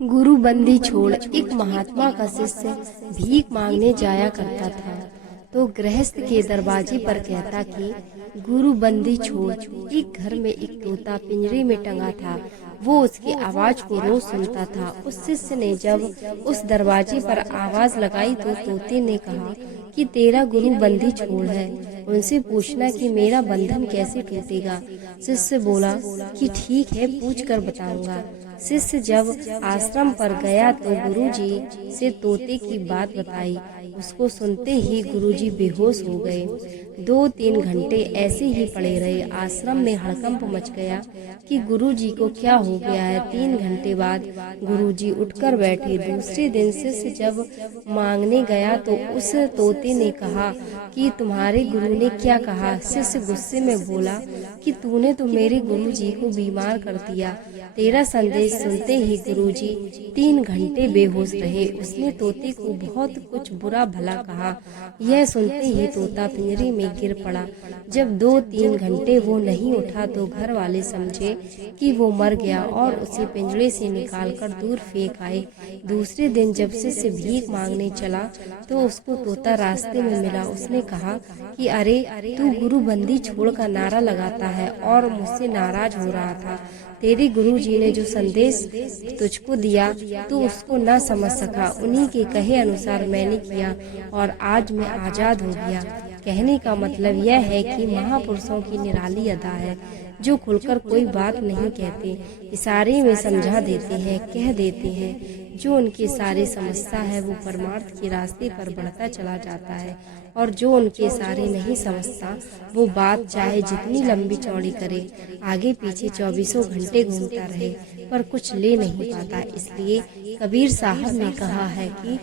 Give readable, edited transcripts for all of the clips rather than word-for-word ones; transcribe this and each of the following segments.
गुरु बंदी छोड़ एक महात्मा का शिष्य भीख मांगने जाया करता था। तो गृहस्थ के दरवाजे पर कहता कि गुरु बंदी छोड़। एक घर में एक तोता पिंजरे में टंगा था। वो उसकी आवाज को रोज सुनता था। उस शिष्य ने जब उस दरवाजे पर आवाज लगाई तो तोते ने कहा कि तेरा गुरु बंदी छोड़ है, उनसे पूछना कि मेरा बंधन कैसे टूटेगा। शिष्य बोला कि ठीक है, पूछ कर बताऊंगा। शिष्य जब आश्रम पर गया तो गुरुजी से तोते की बात बताई। उसको सुनते ही गुरुजी बेहोश हो गए। 2-3 घंटे ऐसे ही पड़े रहे। आश्रम में हड़कंप मच गया कि गुरुजी को क्या हो गया है। 3 घंटे बाद गुरुजी उठकर बैठे। दूसरे दिन शिष्य जब मांगने गया तो उस तोते ने कहा कि तुम्हारे गुरु ने क्या कहा। शिष्य गुस्से में बोला कि तूने तो मेरे गुरुजी को बीमार कर दिया। तेरा संदेश सुनते ही गुरुजी 3 घंटे बेहोश रहे। उसने तोते को बहुत कुछ बुरा भला कहा। यह सुनते ही तोता पिंजरे में गिर पड़ा। जब 2-3 घंटे वो नहीं उठा तो घर वाले समझे कि वो मर गया और उसे पिंजरे से निकालकर दूर फेंक आए। दूसरे दिन जब शिष्य भीख मांगने चला तो उसको तोता रास्ते में मिला। उसने कहा कि अरे, तू गुरु बंदी छोड़ का नारा लगाता है और मुझसे नाराज हो रहा था। तेरे गुरुजी ने जो संदेश तुझको दिया तू उसको न समझ सका। उन्हीं के कहे अनुसार मैंने किया और आज मैं आजाद हो गया। कहने का मतलब यह है कि महापुरुषों की निराली अदा है, जो खुलकर कोई बात नहीं कहते, इशारे में समझा देते हैं, कह देते हैं। जो उनके सारे समझता है वो परमार्थ के रास्ते पर बढ़ता चला जाता है, और जो उनके सारे नहीं समझता वो बात चाहे जितनी लंबी चौड़ी करे, आगे पीछे 24 घंटे घूमता रहे पर कुछ ले नहीं पाता। इसलिए कबीर साहब ने कहा है कि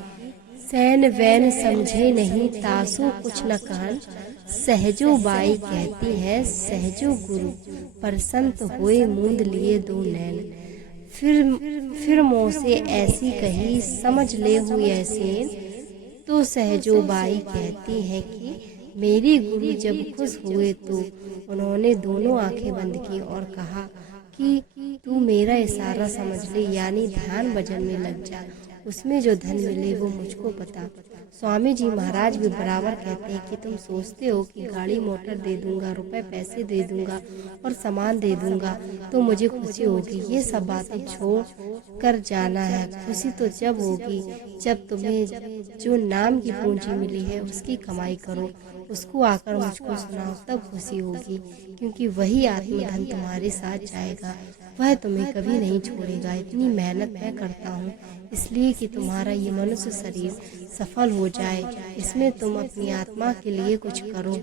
सैन वैन समझे नहीं तासो कुछ न कहन, सहजो बाई कहती है सहजो गुरु, पर संत होए मूंद लिए 2 नैन। फिर मुँह से ऐसी कही समझ ले हुई ऐसे, तो सहजो बाई कहती है कि मेरे गुरु जब खुश हुए तो उन्होंने दोनों आंखें बंद की और कहा कि तू मेरा इशारा समझ ले, यानी ध्यान भजन में लग जा, उसमें जो धन मिले वो मुझको पता। स्वामी जी महाराज भी बराबर कहते हैं कि तुम सोचते हो कि गाड़ी मोटर दे दूंगा, रुपए पैसे दे दूंगा और सामान दे दूंगा तो मुझे खुशी होगी। ये सब बातें छोड़ कर जाना है। खुशी तो जब होगी जब तुम्हें जो नाम की पूंजी मिली है उसकी कमाई करो, उसको आकर मुझको सुनाओ, तब खुशी होगी। क्योंकि वही आत्मधन तुम्हारे साथ जाएगा, वह तुम्हें कभी नहीं छोड़ेगा। इतनी मेहनत मैं करता हूँ इसलिए कि तुम्हारा ये मनुष्य शरीर सफल हो जाए, इसमें तुम अपनी आत्मा के लिए कुछ करो।